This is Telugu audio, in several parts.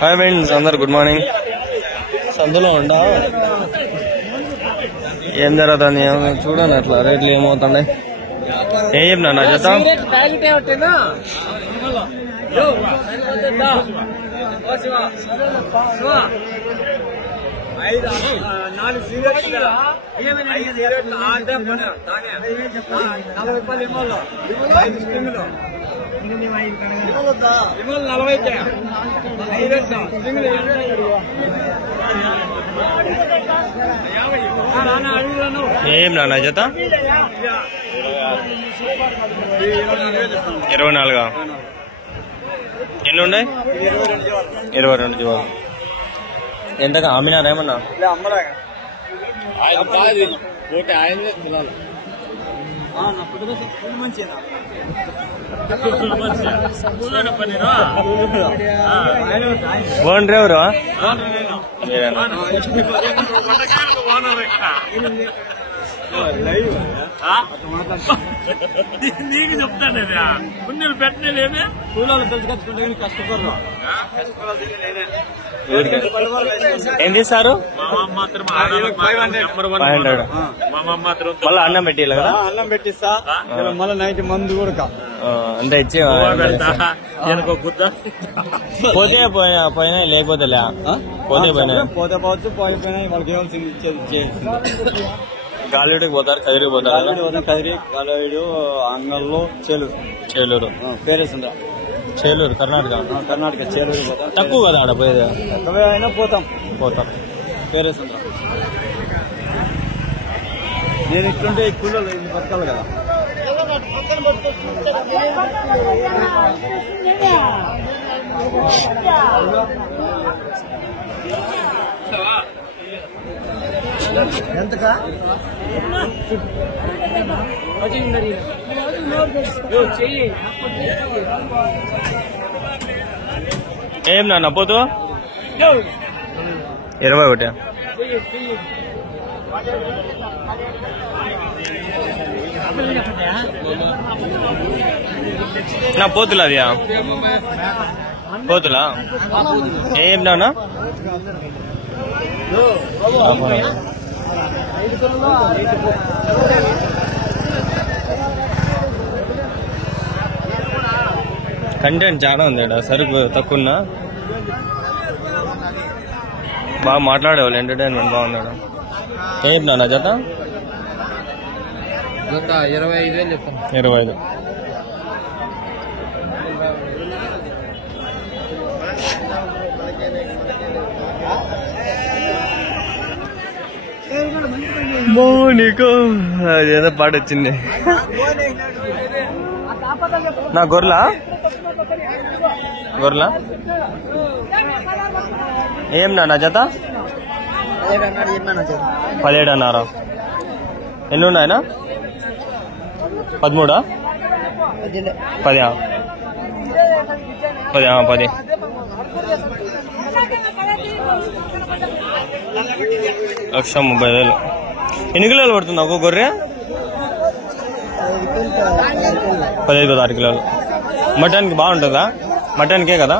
హాయ్ ఫ్రెండ్స్, అందరు గుడ్ మార్నింగ్. సందులో ఉండా ఏం జరుగుతుంది చూడండి, అట్లా రేట్లు ఏమవుతున్నాయి. ఏం చెప్పినా నా జత 40 ఏం నా జత 24. ఎన్ని ఉన్నాయి? 22 జీవాలు. ఎంతగా అమ్మినారా ఏమన్నా? ఓన్ డ్రైవరు నీకు చెప్తాను, పుణ్యులు పెట్టలేమే కూలీలు తెలుసుకొచ్చుకుంటే కష్టపడరు. ఏం చేస్తారు? 500. మళ్ళీ అన్నం పెట్టిల్లు కదా? అన్నం పెట్టిస్తా, మళ్ళీ నైట్ మందు కూడా అంతే ఇచ్చి పోతే పోయినా, లేకపోతే పోతే పోవచ్చు, పోయిపోయినా వాళ్ళకి ఇవ్వాల్సింది ఇచ్చేది. గాలిడికి పోతారు, కదిరికి పోతారు. కదిరి, గాలిడు, అంగల్లో, చేలూరు పేరేసిందా? చేలూరు కర్ణాటక. చేలూరు పోతాం. తక్కువ కదా ఆడ పోయేది? తక్కువ అయినా పోతాం పేరేసిందా. నేను ఇట్లుంటే ఈ కూలీలు ఇది బతకాలి కదా. ఎంతకా? ఏం నా పోతు 21. నా పోతులా అది? పోతులా ఏం నానా? కంటెంట్ చాలా ఉంది ఇక్కడ, సరుకు తక్కువ బాగా మాట్లాడేవాళ్ళు, ఎంటర్టైన్మెంట్ బాగున్నాడు. ఏం నా జత 25 చెప్తాను. 25. మోనికో అదేదో పాట వచ్చింది. నా గొర్రెలా ఏం నా జత 17 అన్నారా? ఎన్ని ఉన్నాయనా? 13? 10? 10. లక్ష 30,000. ఎన్ని కిలోలు పడుతుంది ఒక గొర్రె? 15-16 కిలోలు. మటన్కి బాగుంటుందా? మటన్కే కదా?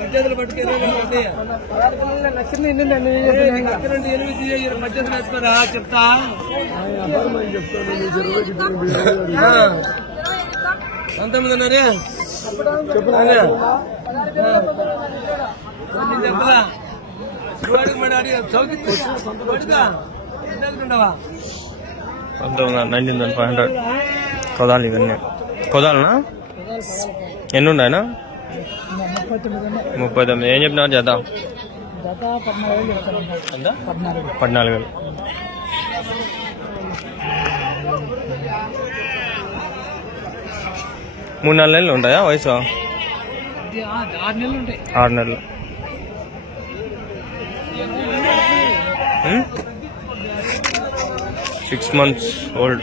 మధ్యలో పట్టుకెళ్ళి మధ్యలో వేసుకోరా చెప్తా. ఎంతమంది ఉన్నారే చెప్పరా? చౌకి 19,500 కొదాలు. ఇవన్నీ కొదాలనా? ఎన్ని ఉన్నాయనా? 39. ఏం చెప్పినావు జత? 14,000. మూడు 4 నెలలు ఉంటాయా వయసు? 6 నెలలు. 6 months old.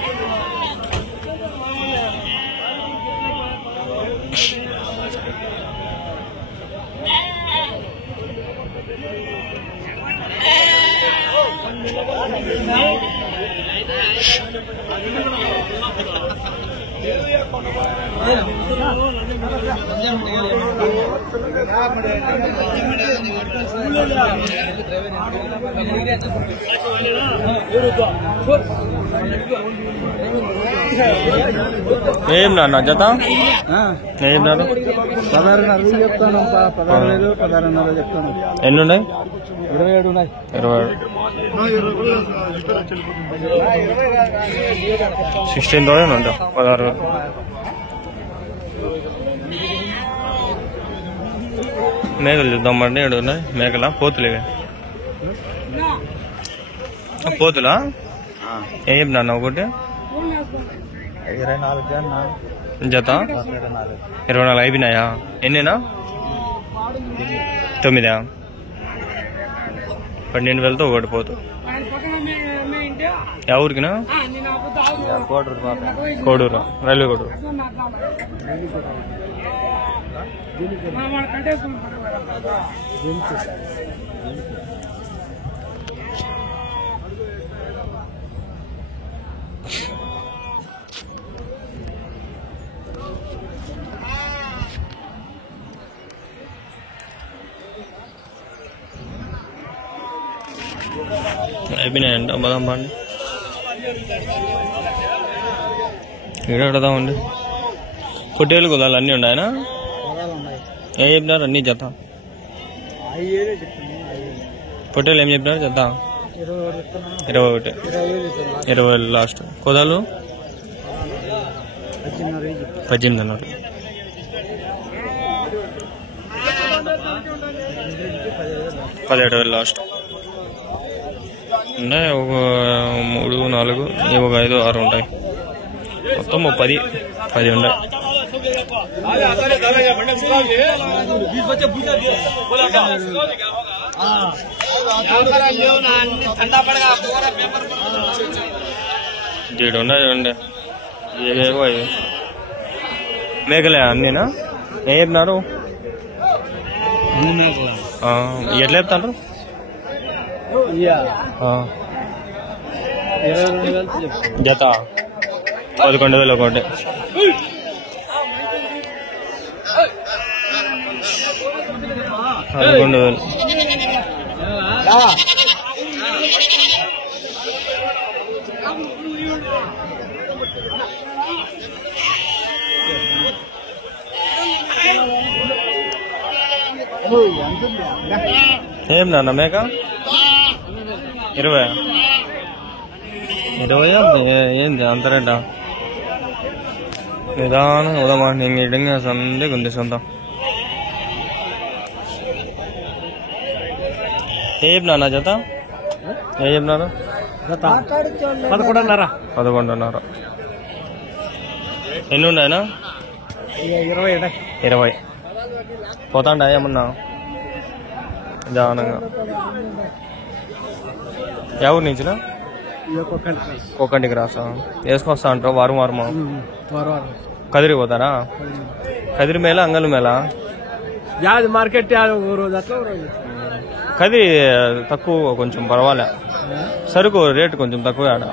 ఏం నాన్న జత ఏం నాన్న 16.5 చెప్తాను. 16,000 16.5 చెప్తాను. ఎన్ని ఉన్నాయి? 27 ఉన్నాయి. 16,000 ఉంటా 16,000. మేకలు చూద్దామండి. 7 ఉన్నాయి మేకల. పోతులు ఇవి పోతులా? ఏం నాన్న ఒకటి 24 జత 24 అయిపోయినాయా? ఎన్నినా? 9. 12,000తో ఒకటి పోతు. ఎవరికినా? కోడూరు, రైల్వే కోడూరు. అయిపోయినాయంట. బదాం పండి ఇక్కడ కడదామండి. పొట్టేలు కుదాలు అన్నీ ఉన్నాయనా? ఏం చెప్పినారు? అన్నీ జత. పొట్టేలు ఏం చెప్పినారు జత? 21. 20 లాస్ట్. కుదాలు 18 అన్నారు. 17,000 లాస్ట్. ఉన్నాయి ఒక 3, 4, ఒక 5, 6 ఉంటాయి. మొత్తం 10 ఉన్నాయి. ఏడు ఉన్నాయి చూడండి. ఏవేవో అవి మేకలే అన్నీనా? ఏం చెప్పినారు? ఎట్లా చెప్తారు? 22,000 జత 11,000 ఒకటి. ఏం నాన్న మేక 20. ఏంది అంత రేటా? నిదానం ఉదమా నీకు ఇడంగా సందే ఉంది సొంతం. ఏ చెప్పినా జత? ఏం చెప్పినారు? 11,500. ఎన్ని ఉన్నాయనా? 20. పోతాండా ఏమన్నా జానంగా? ఎవరి నుంచినా? ఒక్కంటికి రాసా వేసుకొస్తా అంటావు. వారమా కదిరి పోతారా? కదిరి మేళ అంగల్ మేళ మార్కెట్ కదిరి తక్కువ కొంచెం పర్వాలే. సరుకు రేటు కొంచెం తక్కువ. ఆడ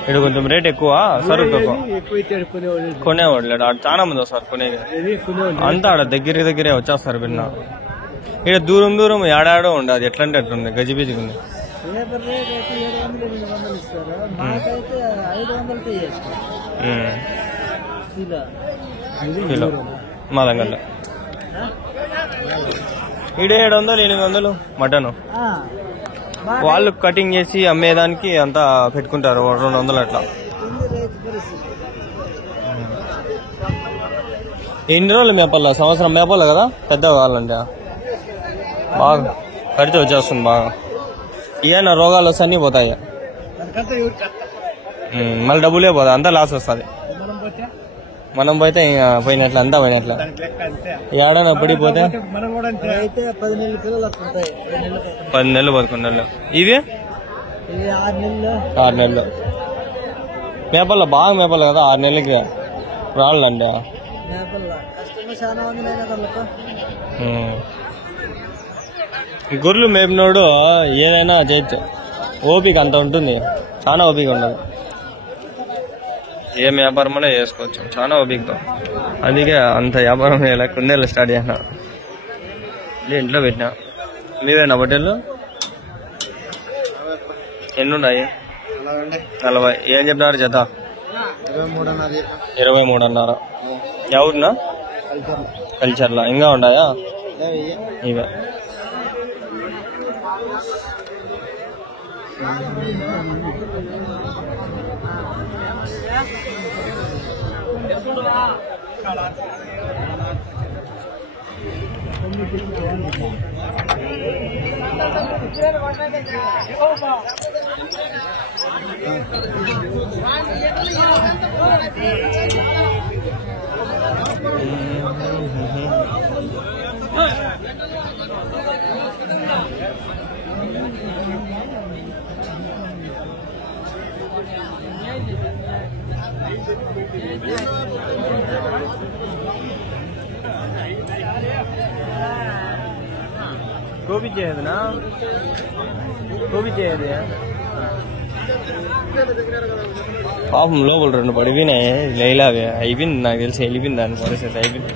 ఇక్కడ కొంచెం రేట్ ఎక్కువ, సరుకు తక్కువ. కొనేవాడు లేడు ఆడ. చాలా మంది వస్తారు కొనేది. అంతా ఆడ దగ్గరే వచ్చేస్తారు. విన్నా ఇక్కడ దూరం ఏడాడో ఉండదు. ఎట్లంటే అట్లుంది, గజిబిజిగా ఉంది. కిలో మా దగ్గర ఈడే 700, 800 మటన్. వాళ్ళు కటింగ్ చేసి అమ్మేదానికి అంతా పెట్టుకుంటారు 200 అట్లా. ఎన్ని రోజులు మేపాల? సంవత్సరం మేపాలి కదా పెద్దగా కావాలంటే. బాగా కడితే వచ్చేస్తుంది బాగా. ఏమైనా రోగాలు వస్తే అన్నీ పోతాయి. మళ్ళీ డబ్బులే పోతాయి, అంతా లాస్ వస్తుంది. మనం పోతే ఇంకా పోయినట్లే, అంతా పోయినట్లే. ఏడైనా పడిపోతే 10 నెలలు 11 నెలలు. ఇవి 6 నెలలు మేపల్లో. బాగా మేపాలి కదా 6 నెలలకి రాళ్ళండి. గొర్రెలు మేపినోడు ఏదైనా చేయొచ్చు. ఓపిక అంత ఉంటుంది, చాలా ఓపిక ఉండదు. ఏం వ్యాపారం అనే చేసుకోవచ్చు, చాలా ఓపికతో. అందుకే అంత వ్యాపారం చేయాలి, కుందేళ్ళు స్టార్ట్ చేసిన. ఇంట్లో పెట్టినా. మీదేనా హోటల్? ఎన్ని ఉన్నాయి? 40. ఏం చెప్పినారు జత? 23.5. ఎవరినా? కల్చర్లా. ఇంకా ఉన్నాయా ఇవే? గోబీ చేయదునా? గోబీ చేయదు. పాపం లోపల 2 పడిపోయినాయి. లైలావి అయిపోయింది, నాకు తెలిసి వెళ్ళిపోయింది దాని పరిస్థితి. అయిపోయింది,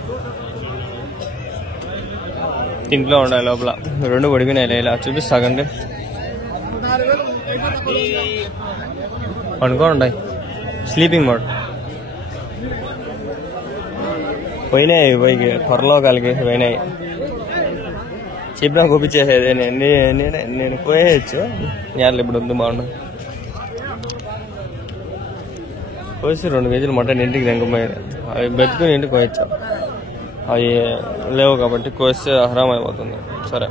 ఇంట్లో ఉండాలి. లోపల 2 పడిపోయినాయి లైలా. చూపిస్తాకండి, అనుకోని ఉంటాయి. స్లీపింగ్ మోడ్ పోయినాయి, పైకి పరలోకాలకి పోయినాయి. చెప్పినా గోపించేసేది నేను పోయేయచ్చు. యార్లు ఇప్పుడు వద్దు, బాగుండదు. కోసి 2 కేజీలు మటన్ ఇంటికి తెంకపోయాడు. అవి బతుకుని ఇంటికి పోయచ్చు. అవి లేవు కాబట్టి కోస్తే హరాం అయిపోతుంది. సరే.